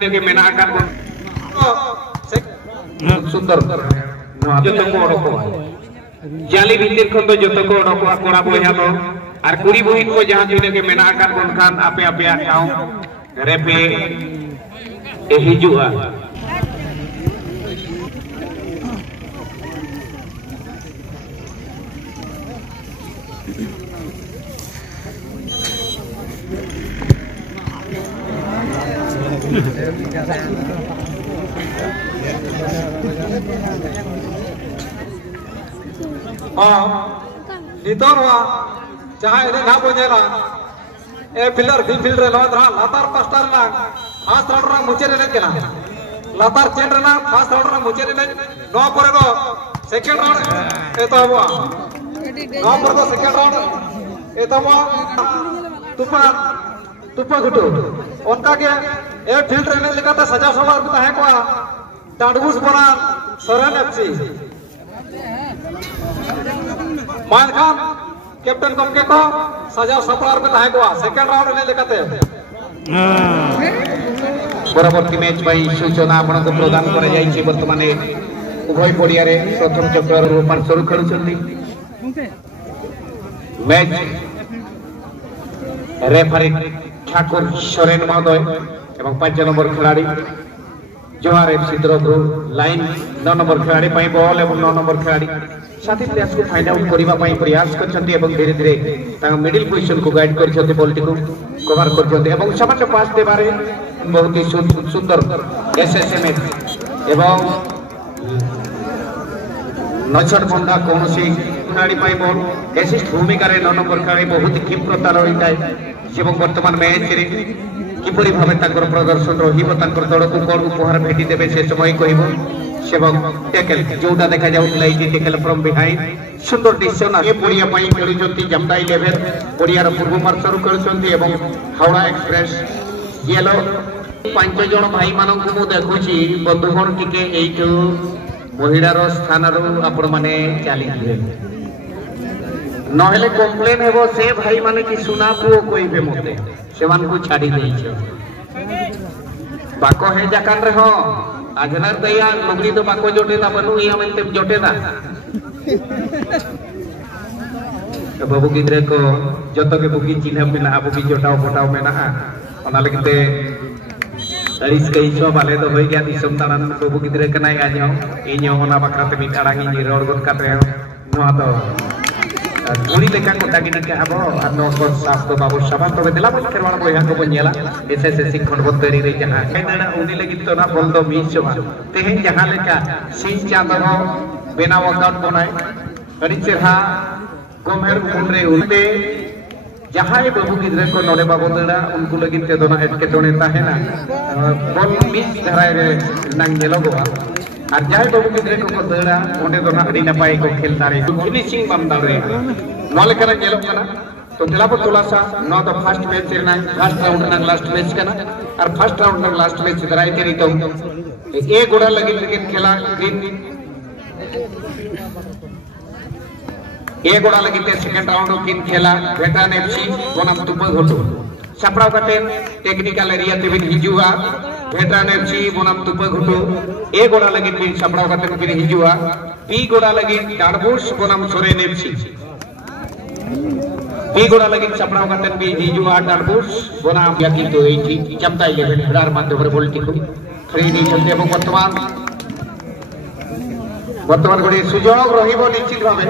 के मेना आकार सुंदर जतो को ओडको जाली भीतर खन तो जतो को ओडको कोड़ा बोया तो और कुड़ी बहिन को जहां दिन के मेना आकार बनखान आपे आपे गांव रेपे ए हिजुआ नितोर जहाँ इन्हें ना बोझेला ए फिल्डर फिल्ड रे लवत रहा लातार पास्टर ना फास्ट राउंड रा मुचे रे केना लातार चेन रे ना फास्ट राउंड रा मुचे रे नो परे दो सेकंड राउंड ए तो हुआ नो परे दो सेकंड राउंड ए तो हुआ तुपा गुटू उनका के ए फील्ड रे लेकाते सजा सवार को है को डांडबुस बना सरन एफसी मान खान कैप्टन कमके को सजा सपलार पे है को सेकंड राउंड ने लेकाते परवर्ती मैच भाई सूचना आपन को प्रदान करे जाई छी वर्तमान उभय पड़िया रे प्रथम चक्र रूपार शुरू खेलु छथि मैच रेफरी ठाकुर सोरेन महोदय एवं 5 नंबर खिलाड़ी जोहार एफसी तरफ लाइन 9 नंबर खिलाड़ी पाई बॉल एवं 9 नंबर खिलाड़ी साथी प्लेयर्स को फाइंड आउट करबा पाई प्रयास करछन्ती एवं धीरे धीरे ता मिडिल पोजीशन को गाइड करछन्ती बॉल को कवर करछन्ती एवं सामान्य पास देबारे बहुत ही सुंदर एसएसएम एवं नछड़ बंदा कोनसी खिलाड़ी पाई बॉल एसिस्ट भूमिका रे 9 नंबर खिलाड़ी बहुत क्षिप्रता रही थाए एवं वर्तमान मैच रे किपरि भाबे ताकर प्रदर्शन रहिबो ताकर दल को कोन उपहार भेटी देबे से समय कहबो सेवक टैकल जोटा देखा जाउतला इति टैकल फ्रॉम बिहाइंड सुंदर डिसीजन ए पड़िया पई खेलुचंती जमदा 11 पड़ियार पूर्व मार्चर खेलुचंती एवं हावड़ा एक्सप्रेस येलो 5 जण भाई मानन को मु देखुची बंधुगण टिके एइठो महिलार स्थान रो आपण माने चाली नहेले कंप्लेन हेबो से भाई माने कि सुना पुओ कहबे मते सेमान को छाड़ी देई छ बाको हे जाकान रे हो आजनार दया लुगड़ी तो बाको जोटे ना बनू या मनते जोटे ना तो बाबू गिद्रे को जतो के बुकी चिन्ह में ना बुकी जोटाओ बोटाओ में ना ओना लगते अरिस कई सो वाले तो होई गया दिसम तानन बाबू गिद्रे कनाय आजो इño ओना बखराते मिट अड़ांगी नि रोड गोद काते नो तो गुड़ी लेका को दागिनी के आबो और नो को साफ तो बाबू सभा तो दिला बल खेरवाड़ बोया को बनेला एसएससी खंड बतरी रे जहां केना उनी लगी तो ना बोल दो मिस जवा तेहे जहां लेका सिन चांदरो बेनाव अकाउंट बनाए अड़ी चेहा गमेर उनरे उनते जहां बाबू गिद्रे को नोडे बाबू देड़ा उनको लगी ते दोना एटके तोने ताहेना बॉल मिस धराय रे नंग नेलोगवा और जाय बाबू गिद्रे को देड़ा ओंडे दोना अड़ी नपाय को खेल दारे फिनिशिंग बम दारे नले करा गेलो कना तो दिलापो तुलासा नो तो फर्स्ट मैच रे ना फर्स्ट राउंड ना लास्ट मैच कना और फर्स्ट राउंड ना लास्ट मैच दराय तेरी तो ए गोड़ा लगी क्रिकेट खेला ग्रीन ए गोड़ा लगी ते सेकंड राउंड किन खेला वेटरान एफसी बनाम तुपा घोटू सपड़ाव कटे टेक्निकल एरिया ते बिन हिजुआ वेटरान एफसी बनाम तुपा घोटू ए गोड़ा लगी बिन सपड़ाव कटे बिन हिजुआ बी गोड़ा लगी डाडबुस बनाम सोरेन एफसी बी गोड़ा लगी सपड़ाव कटे बिन हिजुआ डाडबुस बनाम याकी तो एजी चमता 11 हरार माध्यम रे बोलटी को फ्री नी चलते एवं वर्तमान गडी सुजोग रहिबो निश्चित भाबे।